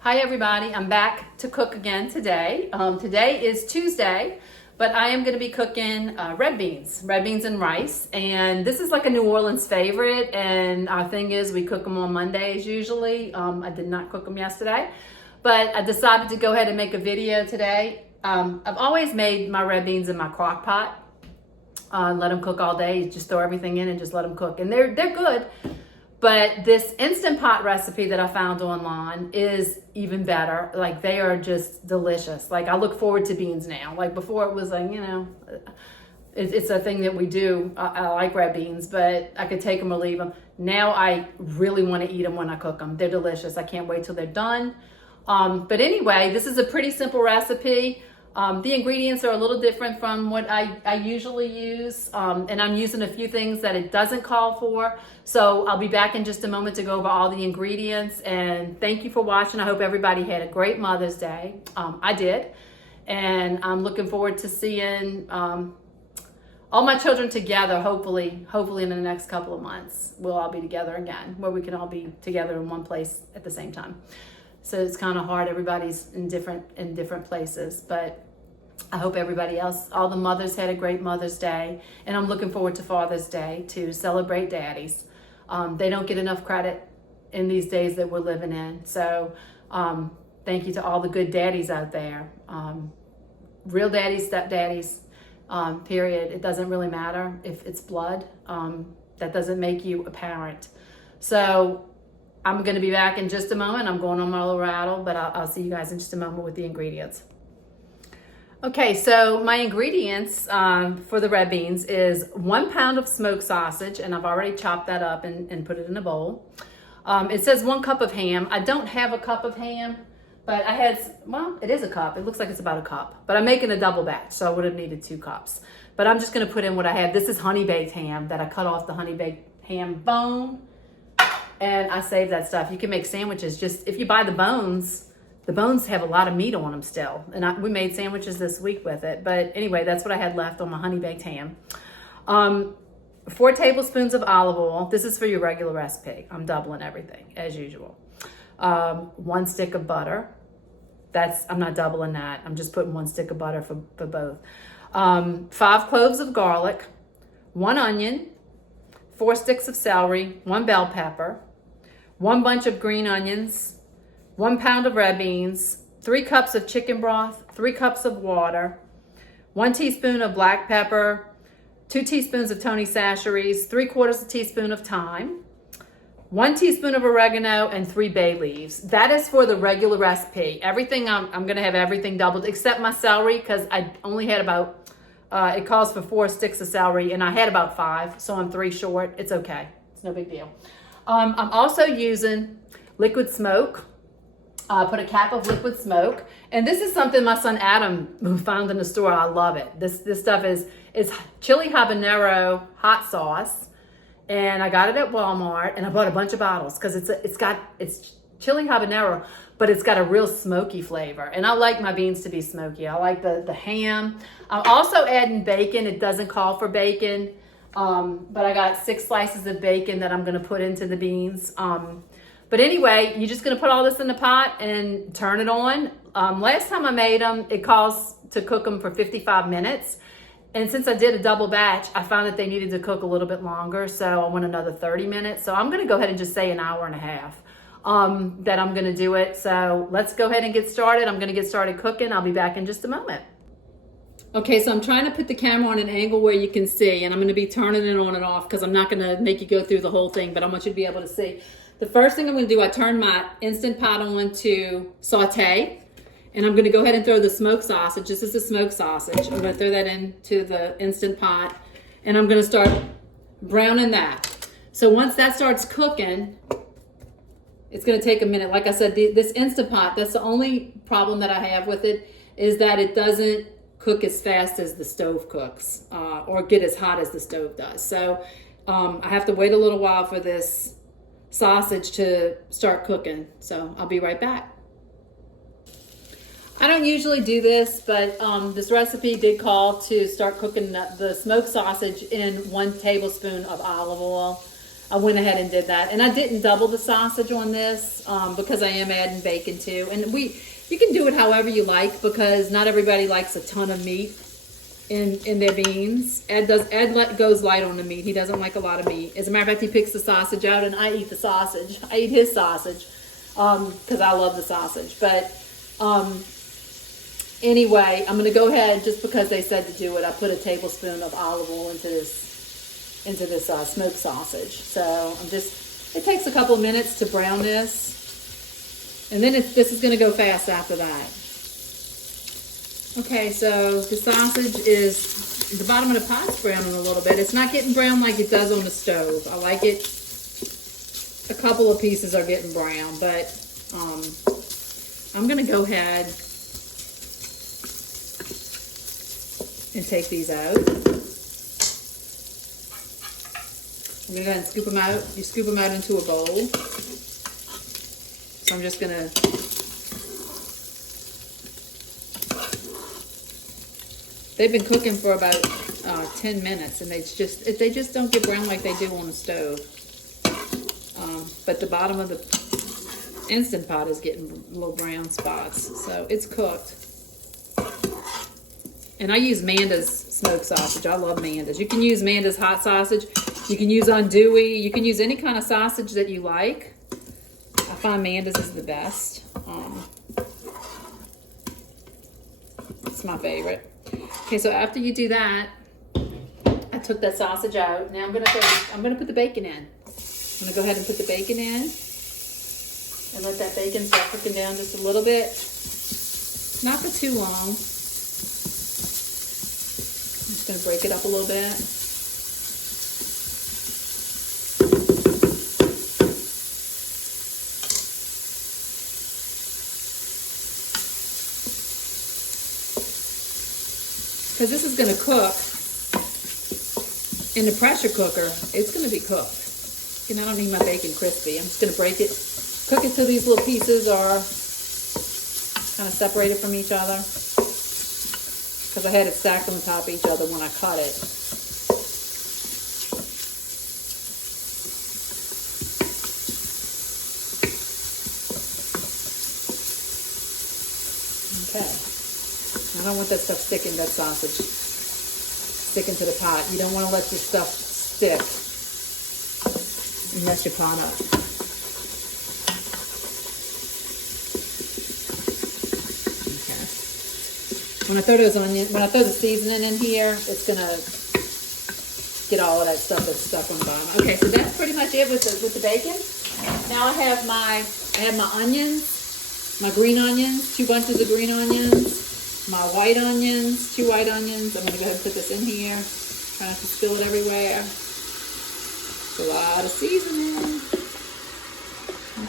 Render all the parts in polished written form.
Hi everybody, I'm back to cook again today. Today is Tuesday, but I am going to be cooking red beans and rice. And this is like a New Orleans favorite, and our thing is we cook them on Mondays usually. I did not cook them yesterday, but I decided to go ahead and make a video today. I've always made my red beans in my crock pot. Let them cook all day, just throw everything in and just let them cook. And they're good. But this Instant Pot recipe that I found online is even better. Like, they are just delicious. Like, I look forward to beans now. Like, before it was like, it's a thing that we do. I like red beans, but I could take them or leave them. Now I really want to eat them when I cook them. They're delicious. I can't wait till they're done. But anyway, this is a pretty simple recipe. The ingredients are a little different from what I usually use, and I'm using a few things that it doesn't call for. So I'll be back in just a moment to go over all the ingredients, and thank you for watching. I hope everybody had a great Mother's Day. I did, and I'm looking forward to seeing all my children together, hopefully in the next couple of months. We'll all be together again, where we can all be together in one place at the same time. So it's kind of hard. Everybody's in different places, but I hope everybody else, all the mothers, had a great Mother's Day, and I'm looking forward to Father's Day to celebrate daddies. They don't get enough credit in these days that we're living in. So thank you to all the good daddies out there. Real daddies, stepdaddies, period. It doesn't really matter if it's blood. That doesn't make you a parent. So I'm going to be back in just a moment. I'm going on my little rattle, but I'll see you guys in just a moment with the ingredients. Okay, so my ingredients for the red beans is 1 pound of smoked sausage, and I've already chopped that up and put it in a bowl. It says 1 cup of ham. I don't have a cup of ham, but I had, well, it is a cup. It looks like it's about a cup, but I'm making a double batch, so I would have needed 2 cups. But I'm just going to put in what I have. This is honey baked ham that I cut off the honey baked ham bone, and I saved that stuff. You can make sandwiches. Just if you buy the bones have a lot of meat on them still. And we made sandwiches this week with it. But anyway, that's what I had left on my honey baked ham. 4 tablespoons of olive oil. This is for your regular recipe. I'm doubling everything as usual. 1 stick of butter. I'm not doubling that. I'm just putting 1 stick of butter for both. 5 cloves of garlic, 1 onion, 4 sticks of celery, 1 bell pepper, 1 bunch of green onions, 1 pound of red beans, 3 cups of chicken broth, 3 cups of water, 1 teaspoon of black pepper, 2 teaspoons of Tony Chachere's, 3/4 teaspoon of thyme, 1 teaspoon of oregano, and 3 bay leaves. That is for the regular recipe. Everything, I'm going to have everything doubled except my celery, because I only had about, it calls for 4 sticks of celery, and I had about 5, so I'm 3 short. It's okay. It's no big deal. I'm also using liquid smoke. Put a cap of liquid smoke, and this is something my son Adam found in the store. I love it. This stuff is chili habanero hot sauce, and I got it at Walmart, and I bought a bunch of bottles because it's chili habanero, but it's got a real smoky flavor, and I like my beans to be smoky. I like the ham. I'm also adding bacon. It doesn't call for bacon, but I got 6 slices of bacon that I'm going to put into the beans. But anyway, you're just going to put all this in the pot and turn it on. Last time I made them, it calls to cook them for 55 minutes. And since I did a double batch, I found that they needed to cook a little bit longer. So I went another 30 minutes. So I'm going to go ahead and just say an hour and a half that I'm going to do it. So let's go ahead and get started. I'm going to get started cooking. I'll be back in just a moment. Okay, so I'm trying to put the camera on an angle where you can see. And I'm going to be turning it on and off because I'm not going to make you go through the whole thing. But I want you to be able to see. The first thing I'm going to do, I turn my Instant Pot on to saute, and I'm going to go ahead and throw the smoked sausage. This is the smoked sausage. I'm going to throw that into the Instant Pot, and I'm going to start browning that. So once that starts cooking, it's going to take a minute. Like I said, this Instant Pot, that's the only problem that I have with it, is that it doesn't cook as fast as the stove cooks, or get as hot as the stove does. So I have to wait a little while for this sausage to start cooking. So I'll be right back. I don't usually do this, but this recipe did call to start cooking the smoked sausage in 1 tablespoon of olive oil. I went ahead and did that. And I didn't double the sausage on this because I am adding bacon too. And you can do it however you like because not everybody likes a ton of meat in their beans. Ed goes light on the meat. He doesn't like a lot of meat. As a matter of fact, he picks the sausage out and I eat the sausage. I eat his sausage because I love the sausage. But anyway, I'm going to go ahead, just because they said to do it, I put a tablespoon of olive oil into this smoked sausage. So it takes a couple of minutes to brown this. And then this is going to go fast after that. Okay, so the sausage the bottom of the pot's browning a little bit. It's not getting brown like it does on the stove. I like it. A couple of pieces are getting brown, but I'm going to go ahead and take these out. I'm going to go ahead and scoop them out. You scoop them out into a bowl. So I'm just going to they've been cooking for about 10 minutes, and they just don't get brown like they do on the stove. But the bottom of the Instant Pot is getting little brown spots, so it's cooked. And I use Manda's smoked sausage. I love Manda's. You can use Manda's hot sausage. You can use andouille. You can use any kind of sausage that you like. I find Manda's is the best. It's my favorite. Okay, so after you do that, I took that sausage out. Now I'm gonna put the bacon in. I'm gonna go ahead and put the bacon in and let that bacon start cooking down just a little bit. Not for too long. I'm just gonna break it up a little bit. Because this is going to cook in the pressure cooker. It's going to be cooked. And I don't need my bacon crispy. I'm just going to break it, cook it till these little pieces are kind of separated from each other. Because I had it stacked on top of each other when I cut it. Okay. I don't want that stuff sticking, that sausage sticking to the pot. You don't want to let your stuff stick and mess your pot up. Okay. When I throw the seasoning in here, it's gonna get all of that stuff that's stuck on the bottom. Okay, so that's pretty much it with the bacon. Now I have my onions, my green onions, 2 bunches of green onions. My white onions, 2 white onions. I'm going to go ahead and put this in here. Try not to spill it everywhere. It's a lot of seasoning.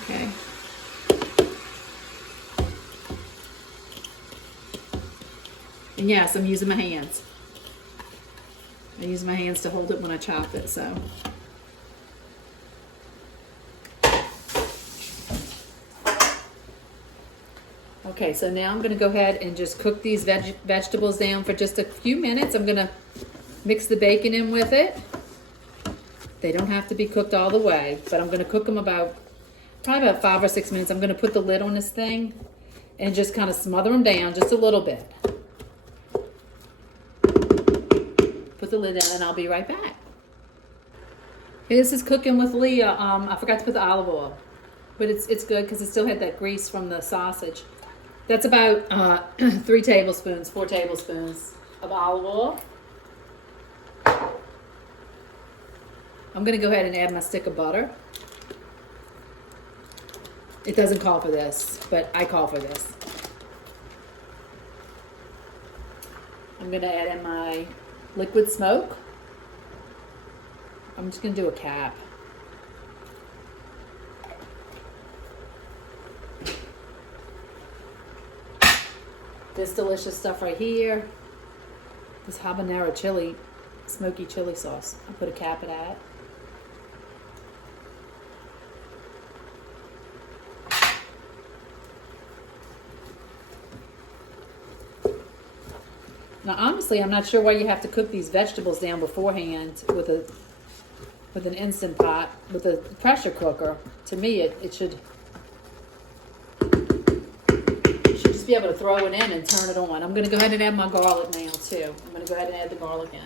Okay. And yes, I'm using my hands. I use my hands to hold it when I chop it, so. Okay, so now I'm going to go ahead and just cook these vegetables down for just a few minutes. I'm going to mix the bacon in with it. They don't have to be cooked all the way, but I'm going to cook them probably about 5 or 6 minutes. I'm going to put the lid on this thing and just kind of smother them down just a little bit. Put the lid down and I'll be right back. Okay, this is cooking with Leah. I forgot to put the olive oil, but it's good because it still had that grease from the sausage. That's about 4 tablespoons of olive oil. I'm going to go ahead and add my stick of butter. It doesn't call for this, but I call for this. I'm going to add in my liquid smoke. I'm just going to do a cap. This delicious stuff right here. This habanero chili, smoky chili sauce. I'll put a cap of that. Now honestly, I'm not sure why you have to cook these vegetables down beforehand with with an Instant Pot, with a pressure cooker, to me it should just be able to throw it in and turn it on. I'm going to go ahead and add my garlic now too. I'm going to go ahead and add the garlic in.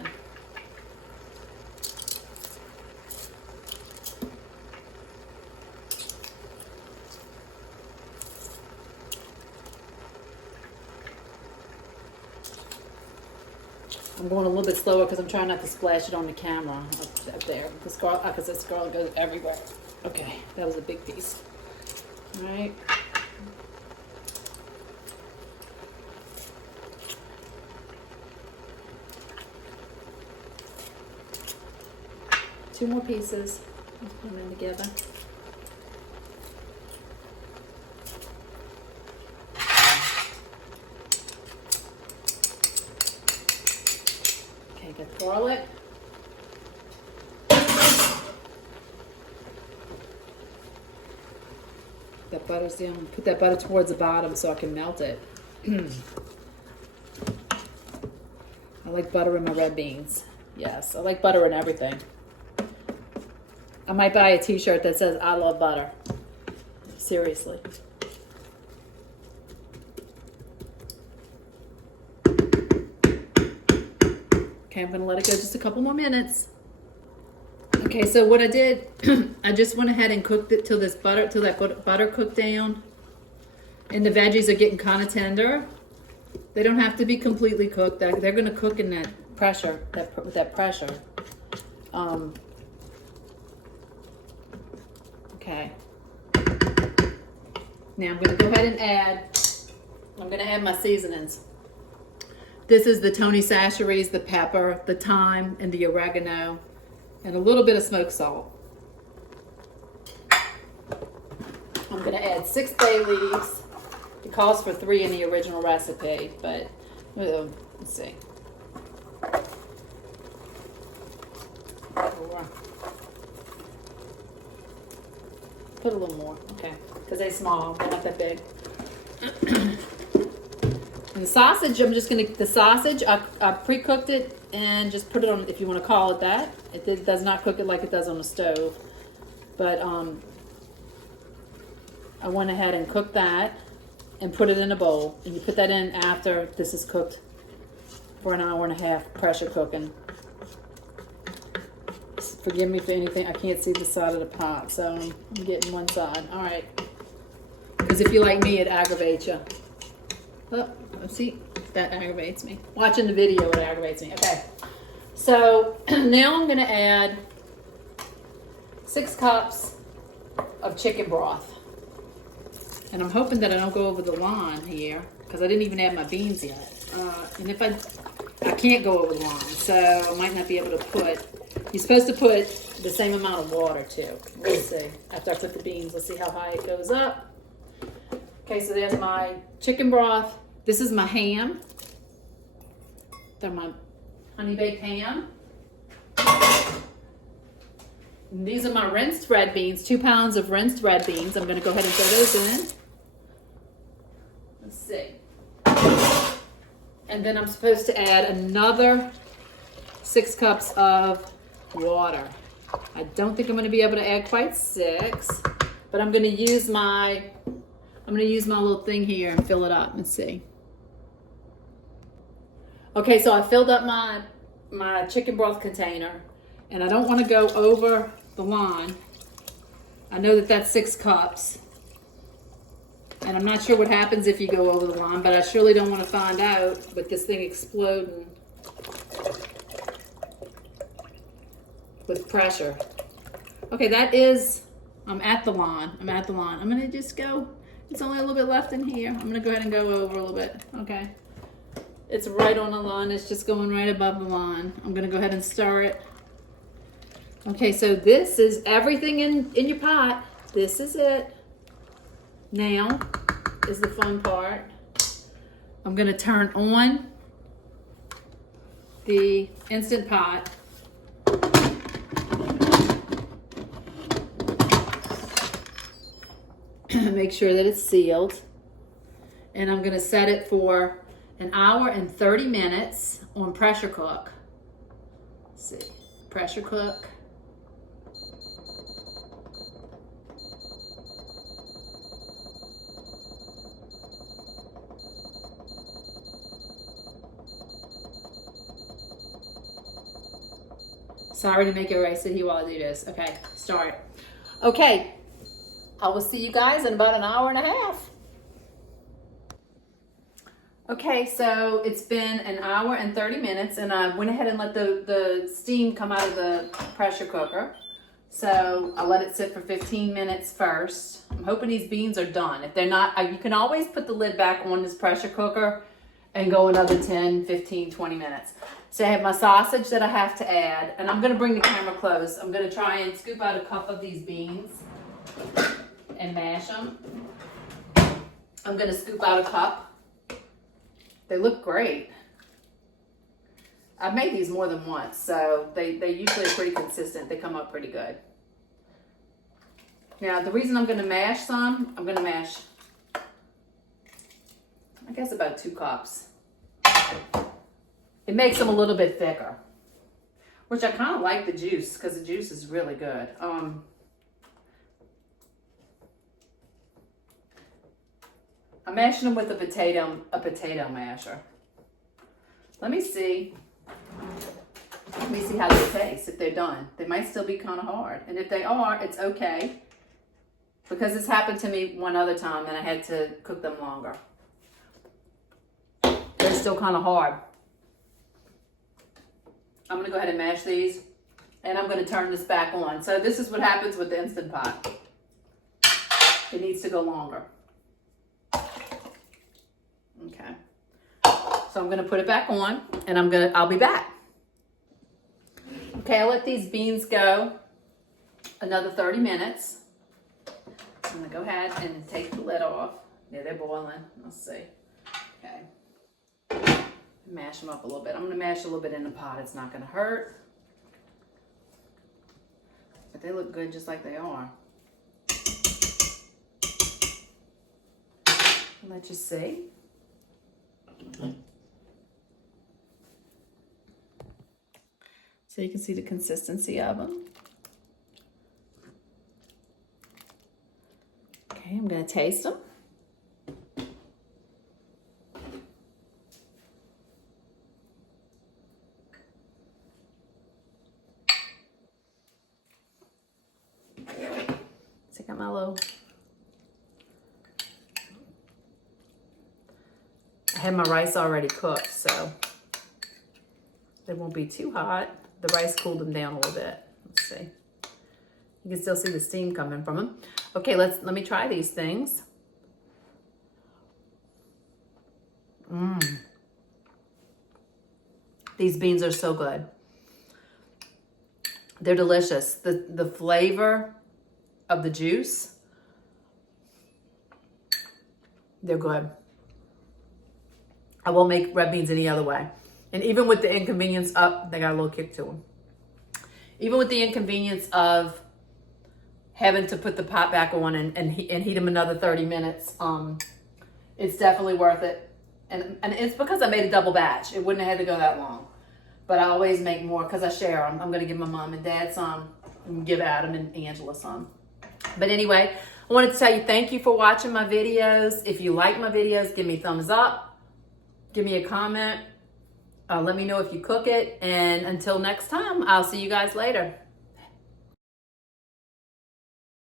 I'm going a little bit slower because I'm trying not to splash it on the camera up there. Because this garlic goes everywhere. Okay, that was a big piece. All right. Two more pieces. Let's put them in together. Okay, got garlic. That butter's down. Put that butter towards the bottom so I can melt it. I like butter in my red beans. Yes, I like butter in everything. I might buy a t-shirt that says, I love butter. Seriously. Okay, I'm going to let it go just a couple more minutes. Okay, so what I did, I just went ahead and cooked it till that butter cooked down. And the veggies are getting kind of tender. They don't have to be completely cooked. They're going to cook in that pressure, with that pressure. Okay. Now I'm going to go ahead and add my seasonings. This is the Tony Chachere's, the pepper, the thyme, and the oregano, and a little bit of smoked salt. I'm going to add 6 bay leaves. It calls for 3 in the original recipe, but let's see. 4. Put a little more, okay, because they're small, they're not that big. And the sausage, I pre-cooked it and just put it on, if you want to call it that. It does not cook it like it does on the stove. But I went ahead and cooked that and put it in a bowl. And you put that in after this is cooked for an hour and a half, pressure cooking. Forgive me for anything. I can't see the side of the pot, so I'm getting one side. All right. Because if you're like me, it aggravates you. Oh, see, that aggravates me. Watching the video, it aggravates me. Okay. So now I'm going to add 6 cups of chicken broth. And I'm hoping that I don't go over the line here, because I didn't even add my beans yet. And if I can't go over the line, so I might not be able to put. You're supposed to put the same amount of water too. We'll see. After I put the beans, let's see how high it goes up. Okay, so there's my chicken broth. This is my ham. They're my honey baked ham. And these are my rinsed red beans, 2 pounds of rinsed red beans. I'm going to go ahead and throw those in. Let's see. And then I'm supposed to add another 6 cups of water. I don't think I'm going to be able to add quite 6, but I'm going to use my little thing here and fill it up and see. Okay, so I filled up my chicken broth container, and I don't want to go over the line. I know that that's 6 cups, and I'm not sure what happens if you go over the line, but I surely don't want to find out with this thing exploding with pressure. Okay, I'm at the line. I'm going to just go, it's only a little bit left in here. I'm going to go ahead and go over a little bit. Okay. It's right on the line. It's just going right above the line. I'm going to go ahead and stir it. Okay, so this is everything in your pot. This is it. Now is the fun part. I'm going to turn on the Instant Pot. Make sure that it's sealed. And I'm going to set it for an hour and 30 minutes on pressure cook. Let's see, pressure cook. Sorry to make everybody sit here while I do this. Okay, start. Okay, I will see you guys in about an hour and a half. Okay, so it's been an hour and 30 minutes, and I went ahead and let the steam come out of the pressure cooker. So I let it sit for 15 minutes first. I'm hoping these beans are done. If they're not, you can always put the lid back on this pressure cooker and go another 10, 15, 20 minutes. So I have my sausage that I have to add, and I'm gonna bring the camera close. I'm gonna try and scoop out a cup of these beans and mash them. I'm gonna scoop out a cup. They look great. I've made these more than once, so they usually are pretty consistent. They come up pretty good. Now, the reason I'm gonna mash some, I'm gonna mash, I guess about 2 cups. It makes them a little bit thicker, which I kind of like the juice because the juice is really good. I'm mashing them with a potato masher. Let me see how they taste if they're done. They might still be kind of hard. And if they are, it's okay. Because this happened to me one other time and I had to cook them longer. They're still kind of hard. I'm gonna go ahead and mash these and I'm gonna turn this back on. So this is what happens with the Instant Pot. It needs to go longer. Okay. So I'm gonna put it back on and I'll be back. Okay, I'll let these beans go another 30 minutes. I'm gonna go ahead and take the lid off. Yeah, they're boiling. Let's see. Okay. Mash them up a little bit. I'm gonna mash a little bit in the pot. It's not gonna hurt. But they look good just like they are. I'll let you see. So you can see the consistency of them. Okay, I'm gonna taste them. Check out my little. I had my rice already cooked, so they won't be too hot. The rice cooled them down a little bit. Let's see. You can still see the steam coming from them. Okay, let me try these things. These beans are so good. They're delicious. The flavor of the juice, they're good. I won't make red beans any other way. And even with the inconvenience of, they got a little kick to them. Even with the inconvenience of having to put the pot back on and heat them another 30 minutes, it's definitely worth it. And it's because I made a double batch. It wouldn't have had to go that long. But I always make more because I share them. I'm going to give my mom and dad some and give Adam and Angela some. But anyway, I wanted to tell you thank you for watching my videos. If you like my videos, give me a thumbs up. Give me a comment. Let me know if you cook it. And until next time, I'll see you guys later.